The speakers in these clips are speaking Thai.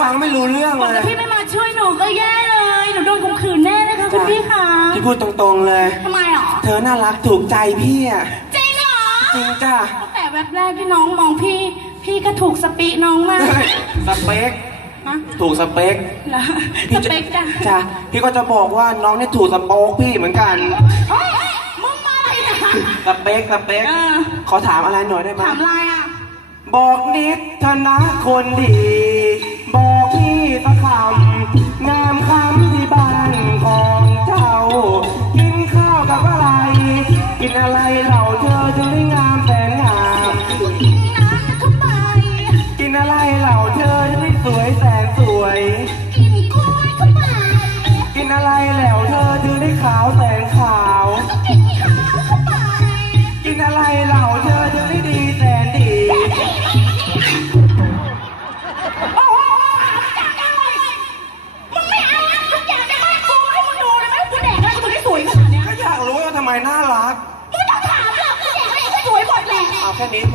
พูดอะไรฟังไม่รู้เรื่องบอกเลแต่ยพี่ไม่มาช่วยหนูก็แย่เลย หนูโดนข่มขืนแน่นะคะคุณพี่คะพี่พูดตรงๆเลย ทำไมหรอเธอน่ารักถูกใจพี่อะจริงเหรอจริงจ้ะตั้งแต่แวบแรกที่น้องมองพี่ พี่ก็ถูกสปีน้องมากเฮ้ยสเปค นะถูกสเปคเหรอสพี่จะเปคจ้ะจ้ะพี่ก็จะบอกว่าน้องเนี่ยถูกสโป๊กพี่เหมือนกันเฮ้ยมึงมาอะไรนะสเปคสเปคเออขอถามอะไรหน่อยได้ไหมถามอะไรอะ บอกนิดเธอนะคนดีบอก พี่สักคำ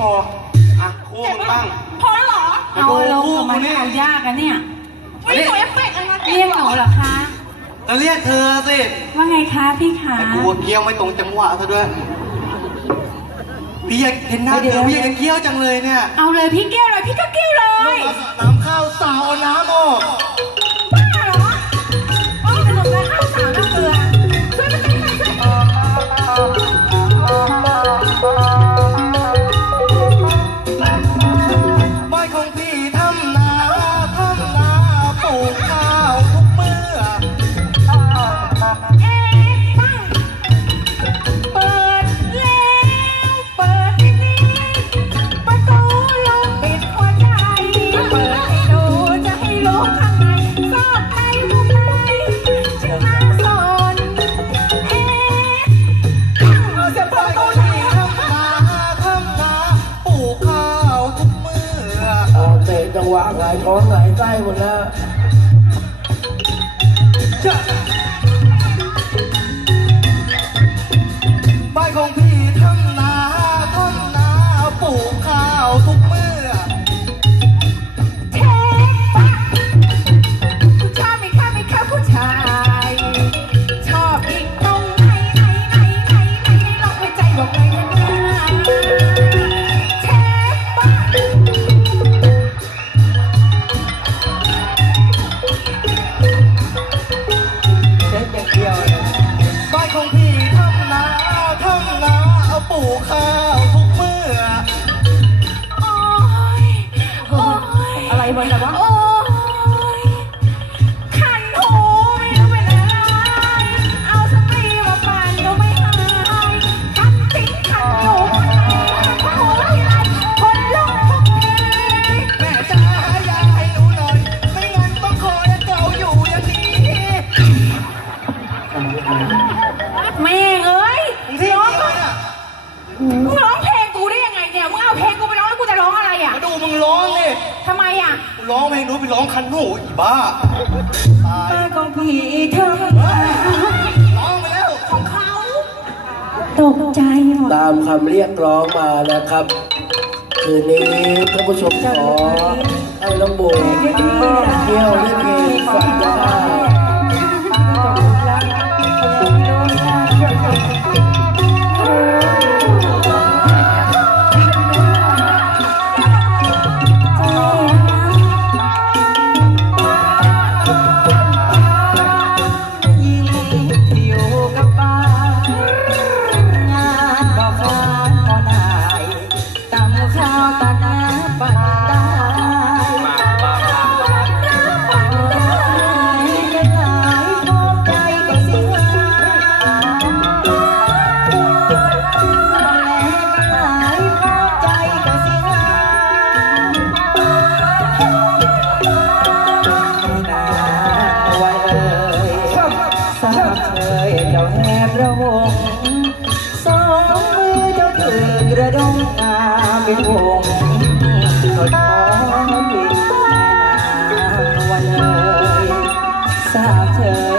อาแค่นี้พออะคู่มึงบ้างพอแล้วเหรอเอาลงกับมันเอายากอะเนี่ยไม่สวยเอฟเฟกต์อะไรมาเรียกหนูเหรอคะก็เรียกเธอสิว่าไงคะพี่ขาแต่กูเกี้ยวไม่ตรงจังหวะซะด้วยพี่อยากเห็นหน้าเดี๋เธยวอพี่อยากจะเกี้ยวจังเลยเนี่ยเอาเลยพี่เกี้ยวเลยพี่ก็เกี้ยวเลยายท้องหงายไส้หมดแล้ว ยอะไร้องเพลงนู้นไปร้องคันหูอีบ้าตายป้าของพี่เธอร้องไปแล้วของเขาตกใจหมดตามคำเรียกร้องมานะครับ คืนนี้ท่านผู้ชมขอให้น้องโบเที่ยวเล่นเพลงฝันได้าเป็นวงกดขอผิดนานไว้เลยทราบเธอ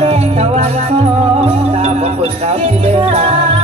สงตะวันขอตาขอบคุณครับที่เบ้ตา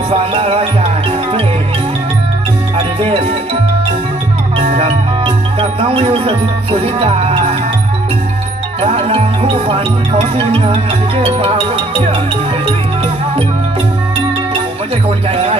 ของควารกจากพระเออดิเดชนะครับกับน้องวิวสุธิตาพระนางคู่ขวัญของทีมงานอดิเดชฟาวผมไม่ใช่คนใหญ่ายได้